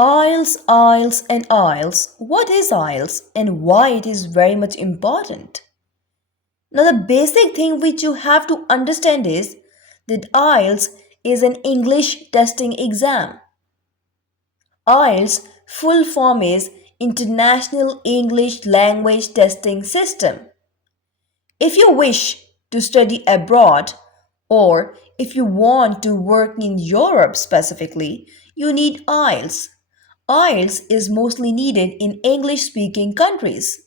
IELTS, IELTS and IELTS. What is IELTS and why it is very much important? Now the basic thing which you have to understand is that IELTS is an English testing exam. IELTS full form is International English Language Testing System. If you wish to study abroad or if you want to work in Europe specifically, you need IELTS. IELTS is mostly needed in English speaking countries.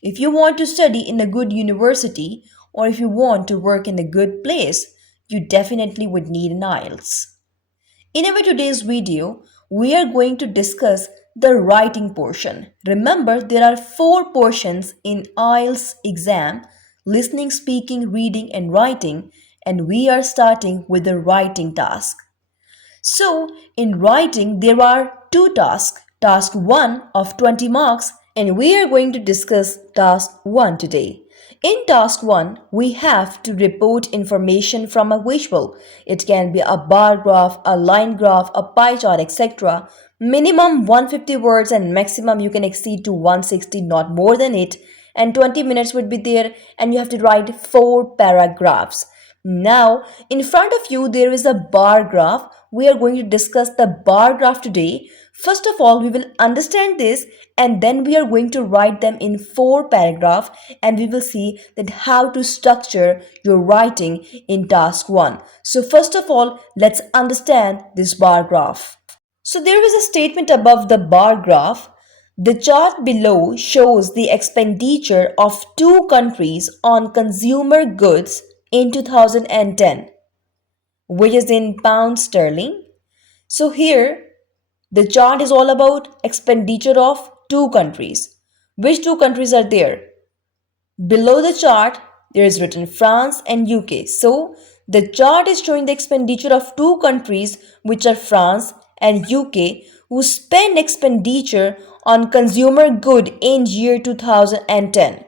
If you want to study in a good university or if you want to work in a good place, you definitely would need an IELTS. In our today's video, we are going to discuss the writing portion. Remember, there are 4 portions in IELTS exam: listening, speaking, reading and writing, and we are starting with the writing task. So, in writing, there are 2 tasks. Task 1 of 20 marks, and we are going to discuss task 1 today. In task 1, we have to report information from a visual. It can be a bar graph, a line graph, a pie chart, etc. Minimum 150 words and maximum you can exceed to 160, not more than it. And 20 minutes would be there, and you have to write 4 paragraphs. Now, in front of you, there is a bar graph. We are going to discuss the bar graph today. First of all, we will understand this and then we are going to write them in 4 paragraphs, and we will see that how to structure your writing in task 1. So first of all, let's understand this bar graph. So there is a statement above the bar graph. The chart below shows the expenditure of 2 countries on consumer goods in 2010, which is in pound sterling. So here the chart is all about expenditure of 2 countries. Which 2 countries are there? Below the chart there is written France and UK. So the chart is showing the expenditure of 2 countries, which are France and UK, who spend expenditure on consumer good in year 2010.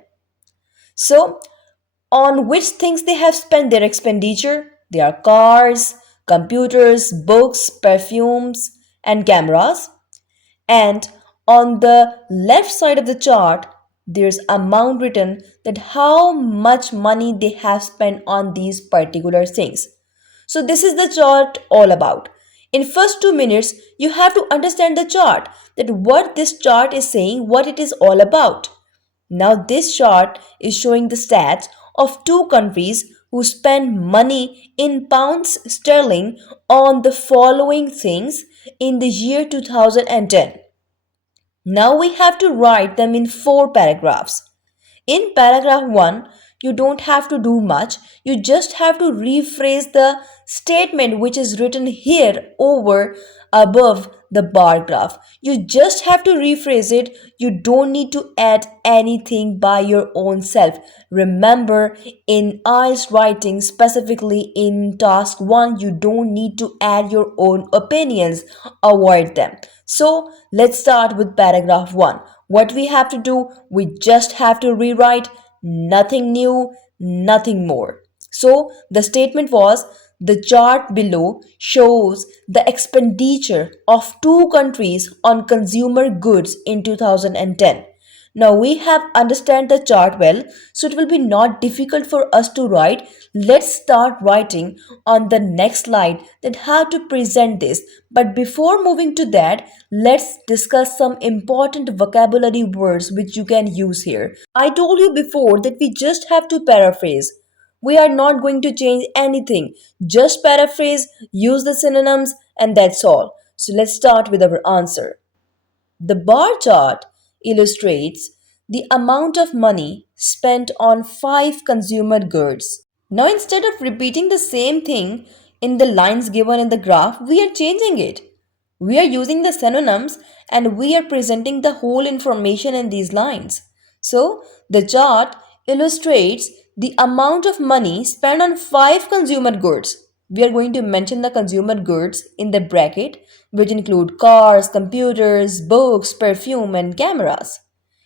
So on which things they have spent their expenditure? They are cars, computers, books, perfumes and cameras. And on the left side of the chart, there's amount written that how much money they have spent on these particular things. So this is the chart all about. In first 2 minutes, you have to understand the chart, that what this chart is saying, what it is all about. Now this chart is showing the stats of 2 countries who spend money in pounds sterling on the following things in the year 2010. Now we have to write them in 4 paragraphs. In paragraph 1, you don't have to do much. You just have to rephrase the statement which is written here over above the bar graph. You just have to rephrase it. You don't need to add anything by your own self. Remember, in IELTS writing, specifically in task 1, you don't need to add your own opinions. Avoid them. So let's start with paragraph 1. What we have to do, we just have to rewrite. Nothing new, nothing more. So the statement was, the chart below shows the expenditure of 2 countries on consumer goods in 2010. Now we have understand the chart well, so it will be not difficult for us to write. Let's start writing on the next slide that how to present this. But before moving to that, let's discuss some important vocabulary words which you can use here. I told you before that we just have to paraphrase. We are not going to change anything. Just paraphrase, use the synonyms, and that's all. So let's start with our answer. The bar chart illustrates the amount of money spent on 5 consumer goods. Now, instead of repeating the same thing in the lines given in the graph, we are changing it. We are using the synonyms and we are presenting the whole information in these lines. So, the chart illustrates the amount of money spent on 5 consumer goods. We are going to mention the consumer goods in the bracket, which include cars, computers, books, perfume and cameras,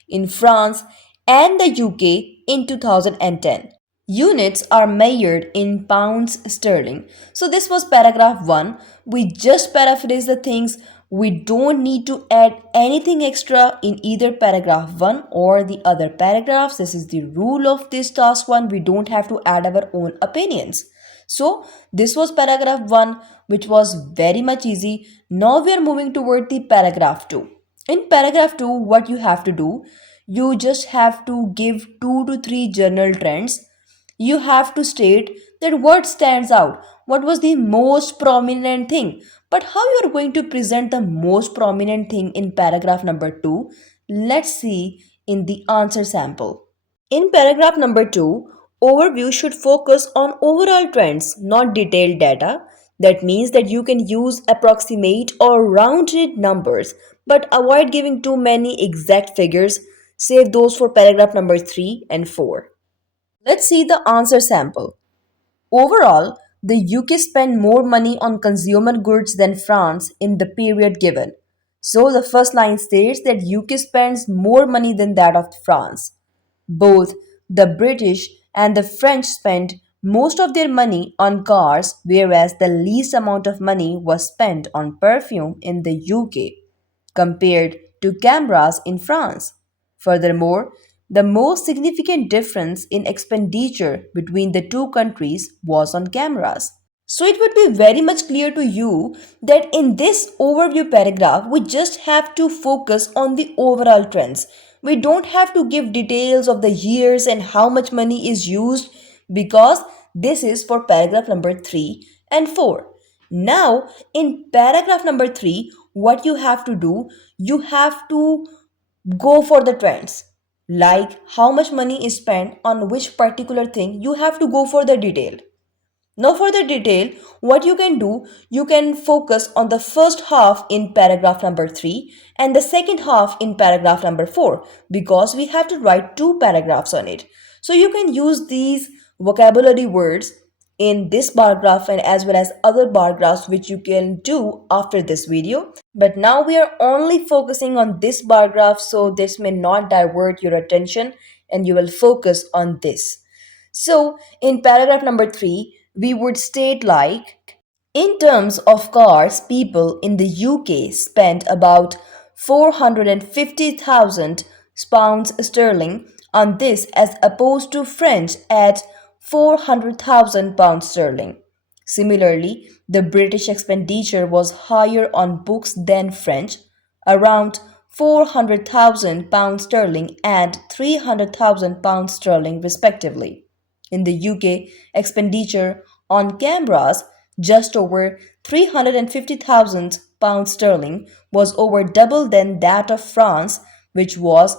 in France and the UK in 2010. Units are measured in pounds sterling. So this was paragraph 1. We just paraphrase the things We don't need to add anything extra in either paragraph 1 or the other paragraphs. This is the rule of this task 1. We don't have to add our own opinions. So this was paragraph 1, which was very much easy. Now we are moving toward the paragraph 2. In paragraph 2, what you have to do, you just have to give 2 to 3 journal trends. You have to state that what stands out, what was the most prominent thing. But how you are going to present the most prominent thing in paragraph number 2? Let's see in the answer sample. In paragraph number 2, overview should focus on overall trends, not detailed data. That means that you can use approximate or rounded numbers, but avoid giving too many exact figures. Save those for paragraph number 3 and 4. Let's see the answer sample. Overall, the UK spent more money on consumer goods than France in the period given. So the first line states that UK spends more money than that of France. Both the British and the French spent most of their money on cars, whereas the least amount of money was spent on perfume in the UK compared to cameras in France. Furthermore, the most significant difference in expenditure between the two countries was on cameras. So it would be very much clear to you that in this overview paragraph, we just have to focus on the overall trends. We don't have to give details of the years and how much money is used because this is for paragraph number 3 and 4. Now, in paragraph number 3, what you have to do, you have to go for the trends. Like how much money is spent on which particular thing, you have to go for the detail. Now, for the detail, what you can do, you can focus on the first half in paragraph number 3 and the second half in paragraph number 4 because we have to write two paragraphs on it. So, you can use these vocabulary words in this bar graph and as well as other bar graphs which you can do after this video. But now we are only focusing on this bar graph, so this may not divert your attention and you will focus on this. So, in paragraph number 3, we would state like, in terms of cars, people in the UK spent about 450,000 pounds sterling on this as opposed to French at 400,000 pounds sterling. Similarly, the British expenditure was higher on books than French, around 400,000 pounds sterling and 300,000 pounds sterling respectively. In the UK, expenditure on cameras, just over 350,000 pounds sterling, was over double than that of France, which was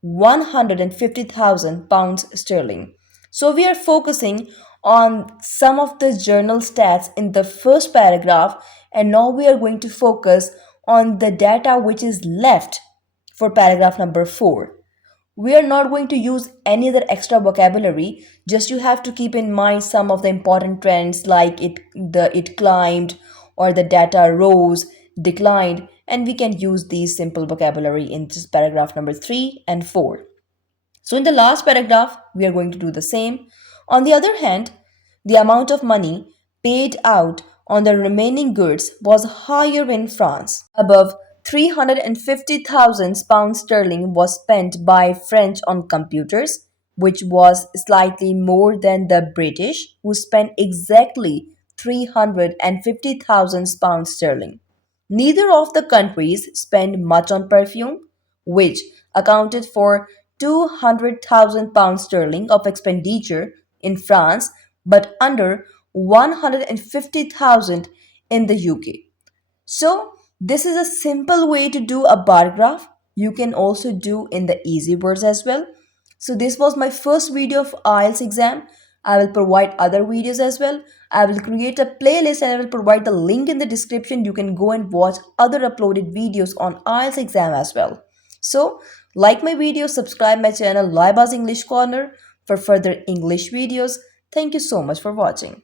150,000 pounds sterling. So we are focusing on some of the journal stats in the first paragraph, and now we are going to focus on the data which is left for paragraph number 4. We are not going to use any other extra vocabulary, just you have to keep in mind some of the important trends like it climbed or the data rose, declined, and we can use these simple vocabulary in this paragraph number 3 and 4. So in the last paragraph, we are going to do the same. On the other hand, the amount of money paid out on the remaining goods was higher in France. Above 350,000 pounds sterling was spent by French on computers, which was slightly more than the British, who spent exactly 350,000 pounds sterling. Neither of the countries spent much on perfume, which accounted for 200,000 pounds sterling of expenditure in France, but under 150,000 in the UK. So, this is a simple way to do a bar graph. You can also do in the easy words as well. So, this was my first video of IELTS exam. I will provide other videos as well. I will create a playlist and I will provide the link in the description. You can go and watch other uploaded videos on IELTS exam as well. So, like my video, subscribe my channel Laiba's English Corner for further English videos. Thank you so much for watching.